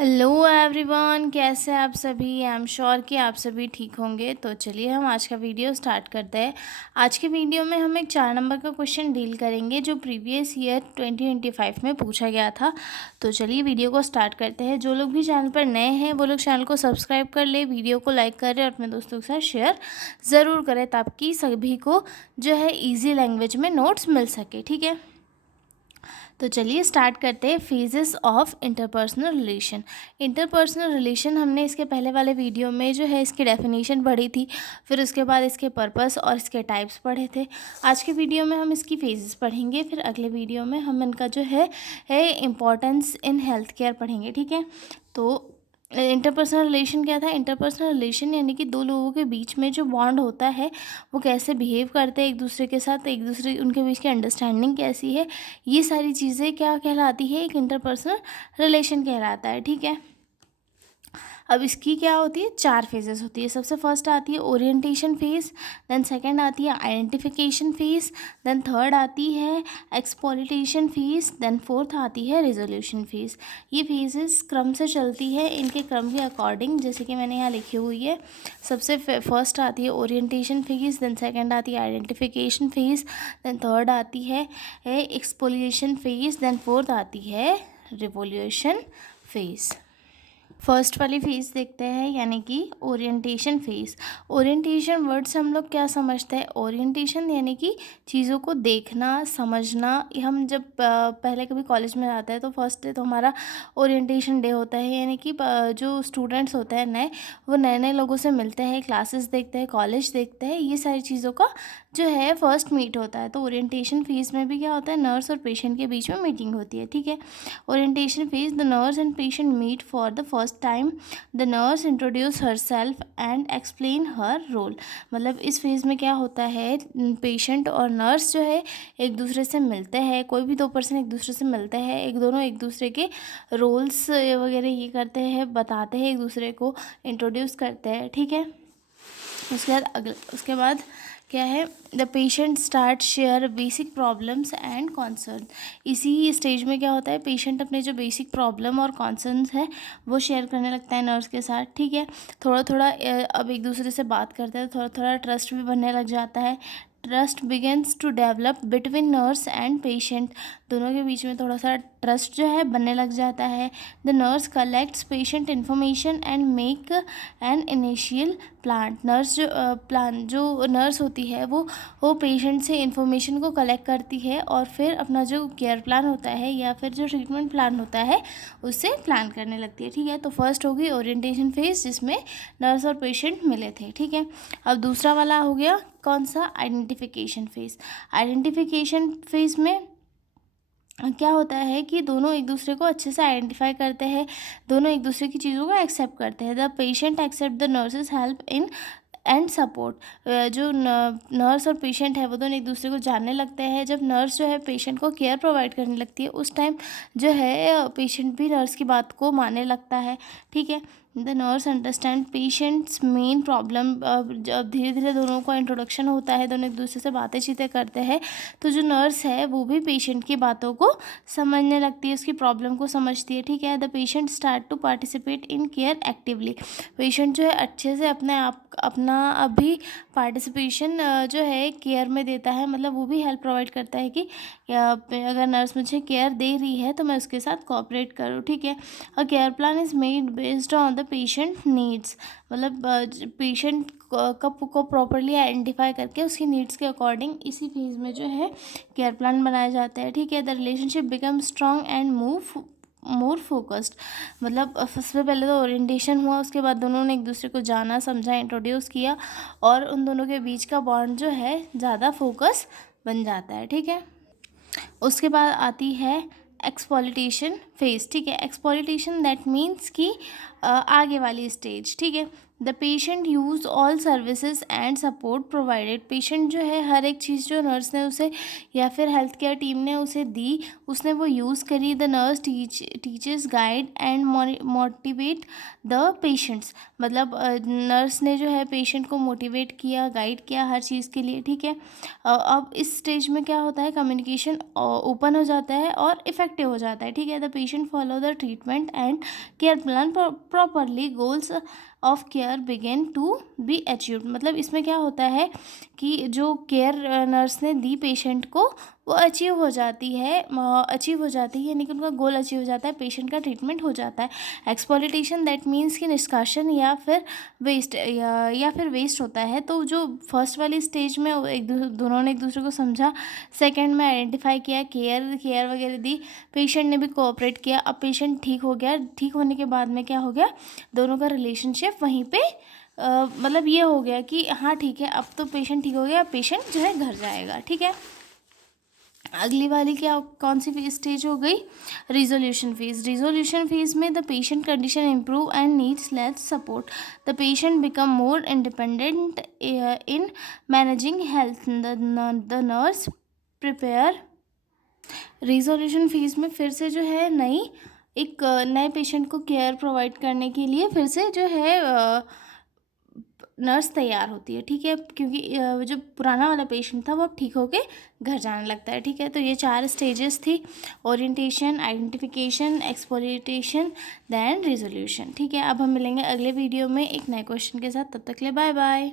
Hello everyone, कैसे आप सभी। आई एम श्योर कि आप सभी ठीक होंगे। तो चलिए हम आज का वीडियो स्टार्ट करते हैं। आज के वीडियो में हम एक 4 नंबर का क्वेश्चन डील करेंगे जो प्रीवियस ईयर 2025 में पूछा गया था। तो चलिए वीडियो को स्टार्ट करते हैं। जो लोग भी चैनल पर नए हैं वो लोग चैनल को सब्सक्राइब कर ले, वीडियो को लाइक करें और अपने दोस्तों के साथ शेयर ज़रूर करें ताकि सभी को जो है ईजी लैंग्वेज में नोट्स मिल सके। ठीक है, तो चलिए स्टार्ट करते हैं। Phases of interpersonal relation. Interpersonal relation हमने इसके पहले वाले वीडियो में जो है इसकी डेफिनेशन पढ़ी थी, फिर उसके बाद इसके पर्पस और इसके टाइप्स पढ़े थे। आज के वीडियो में हम इसकी फेजेस पढ़ेंगे, फिर अगले वीडियो में हम इनका जो है इम्पॉर्टेंस इन हेल्थ केयर पढ़ेंगे। ठीक है, तो इंटरपर्सनल रिलेशन क्या था। इंटरपर्सनल रिलेशन यानी कि दो लोगों के बीच में जो बॉन्ड होता है वो कैसे बिहेव करते हैं एक दूसरे के साथ, एक दूसरे उनके बीच की अंडरस्टैंडिंग कैसी है, ये सारी चीज़ें क्या कहलाती है, एक इंटरपर्सनल रिलेशन कहलाता है। ठीक है, अब इसकी क्या होती है, 4 फेजेस होती है। सबसे फर्स्ट आती है ओरिएंटेशन फेज, देन सेकंड आती है आइडेंटिफिकेशन फेज, देन थर्ड आती है एक्सप्लॉइटेशन फेज, देन फोर्थ आती है रिजोल्यूशन फेज। ये फेजेस क्रम से चलती है, इनके क्रम के अकॉर्डिंग, जैसे कि मैंने यहाँ लिखी हुई है। सबसे फर्स्ट आती है ओरिएंटेशन फेज, देन सेकंड आती है आइडेंटिफिकेशन फेज, देन थर्ड आती है एक्सप्लॉइटेशन फेज, देन फोर्थ आती है रिवोल्यूशन फेज। फर्स्ट वाली फेज़ देखते हैं, यानी कि ओरिएंटेशन फेज़। ओरिएंटेशन वर्ड से हम लोग क्या समझते हैं। ओरिएंटेशन यानी कि चीज़ों को देखना, समझना। हम जब पहले कभी कॉलेज में जाते हैं तो फर्स्ट डे तो हमारा ओरिएंटेशन डे होता है, यानी कि जो स्टूडेंट्स होते हैं नए, वो नए नए लोगों से मिलते हैं, क्लासेस देखते हैं, कॉलेज देखते हैं, ये सारी चीज़ों का जो है फर्स्ट मीट होता है। तो ओरिएंटेशन फेज़ में भी क्या होता है, नर्स और पेशेंट के बीच में मीटिंग होती है। ठीक है, orientation phase, the nurse and patient meet for the first time, the nurse introduce her self and explain her role. मतलब इस फेज़ में क्या होता है, पेशेंट और नर्स जो है एक दूसरे से मिलते हैं, कोई भी दो पर्सन एक दूसरे से मिलते हैं, दोनों एक दूसरे के रोल्स वगैरह ये करते हैं, बताते हैं, एक दूसरे को इंट्रोड्यूस करते हैं। ठीक है, उसके बाद क्या है, the patient start share basic problems and concern. इसी स्टेज में क्या होता है, पेशेंट अपने जो बेसिक प्रॉब्लम और कॉन्सर्न्स है वो शेयर करने लगता है नर्स के साथ। ठीक है, थोड़ा थोड़ा अब एक दूसरे से बात करते हैं, थोड़ा थोड़ा ट्रस्ट भी बनने लग जाता है। Trust begins to develop between nurse and patient. दोनों के बीच में थोड़ा सा ट्रस्ट जो है बनने लग जाता है। The nurse collects patient information and make an initial plan जो नर्स होती है वो पेशेंट से इन्फॉर्मेशन को कलेक्ट करती है और फिर अपना जो केयर प्लान होता है या फिर जो ट्रीटमेंट प्लान होता है उससे प्लान करने लगती है। ठीक है, तो फर्स्ट होगी ओरिएंटेशन फेज जिसमें नर्स और पेशेंट मिले थे। ठीक है, अब दूसरा वाला हो गया कौन सा, आइडेंटिफिकेशन फेज। आइडेंटिफिकेशन फेज में क्या होता है कि दोनों एक दूसरे को अच्छे से आइडेंटिफाई करते हैं, दोनों एक दूसरे की चीज़ों को एक्सेप्ट करते हैं। The patient accept the nurses help in and support. जो नर्स और पेशेंट है वो दोनों एक दूसरे को जानने लगते हैं। जब नर्स जो है पेशेंट को केयर प्रोवाइड करने लगती है उस टाइम जो है पेशेंट भी नर्स की बात को मानने लगता है। ठीक है, the nurse understand patients main problem. जब धीरे धीरे दोनों का इंट्रोडक्शन होता है, दोनों एक दूसरे से बातें चीतें करते हैं, तो जो नर्स है वो भी पेशेंट की बातों को समझने लगती है, उसकी प्रॉब्लम को समझती है। ठीक है, the patient start to participate in care actively. Patient जो है अच्छे से अपना अभी पार्टिसिपेशन जो है केयर में देता है, मतलब वो भी हेल्प प्रोवाइड करता है कि अगर नर्स मुझे केयर दे रही है तो मैं उसके साथ कोऑपरेट करूँ। ठीक है, अ care plan is made based on the patient needs. मतलब पेशेंट को प्रॉपरली आइडेंटिफाई करके उसकी नीड्स के अकॉर्डिंग इसी फेज में जो है केयर प्लान बनाया जाता है। ठीक है, the relationship become strong and more focused. मतलब सबसे पहले तो ओरिएंटेशन हुआ, उसके बाद दोनों ने एक दूसरे को जाना, समझा, इंट्रोड्यूस किया और उन दोनों के बीच का बॉन्ड जो है ज़्यादा फोकस बन जाता है। ठीक है, उसके बाद आती है एक्सप्लॉइटेशन फेज। ठीक है, एक्सप्लॉइटेशन दैट मीन्स कि आगे वाली स्टेज। ठीक है, the patient use all services and support provided. Patient जो है हर एक चीज़ जो नर्स ने उसे या फिर हेल्थ केयर टीम ने उसे दी, उसने वो यूज़ करी। The nurse teaches guide and motivate the patients. मतलब नर्स ने जो है पेशेंट को मोटिवेट किया, गाइड किया हर चीज़ के लिए, ठीक है। अब इस स्टेज में क्या होता है, कम्युनिकेशन ओपन हो जाता है और इफेक्टिव हो जाता है, ठीक है। The patient follow the treatment and care plan properly, goals of care begin to be achieved. मतलब इसमें क्या होता है कि जो केयर नर्स ने दी पेशेंट को वो अचीव हो जाती है, यानी कि उनका गोल अचीव हो जाता है, पेशेंट का ट्रीटमेंट हो जाता है। एक्सप्लॉइटेशन दैट मीन्स कि निष्कासन या फिर वेस्ट या फिर वेस्ट होता है। तो जो फर्स्ट वाली स्टेज में दोनों ने एक दूसरे को समझा, सेकंड में आइडेंटिफाई किया, केयर वगैरह दी, पेशेंट ने भी कोऑपरेट किया। अब पेशेंट ठीक हो गया, ठीक होने के बाद में क्या हो गया, दोनों का रिलेशनशिप वहीं पे मतलब ये हो गया कि हाँ ठीक है, अब तो पेशेंट ठीक हो गया, अब पेशेंट जो है घर जाएगा, ठीक है। अगली वाली क्या, कौन सी स्टेज हो गई, रिजोल्यूशन फेज। रिजोल्यूशन फेज में the patient condition improve and needs less support. The patient become more independent in managing health. The nurse prepare. Resolution phase में फिर से जो है नए पेशेंट को केयर प्रोवाइड करने के लिए फिर से जो है नर्स तैयार होती है, ठीक है, क्योंकि जो पुराना वाला पेशेंट था वो अब ठीक होके घर जाने लगता है, ठीक है। तो ये 4 स्टेजेस थी, orientation, identification, exploitation, then resolution, ठीक है। अब हम मिलेंगे अगले वीडियो में एक नए क्वेश्चन के साथ, तब तक के लिए बाय बाय।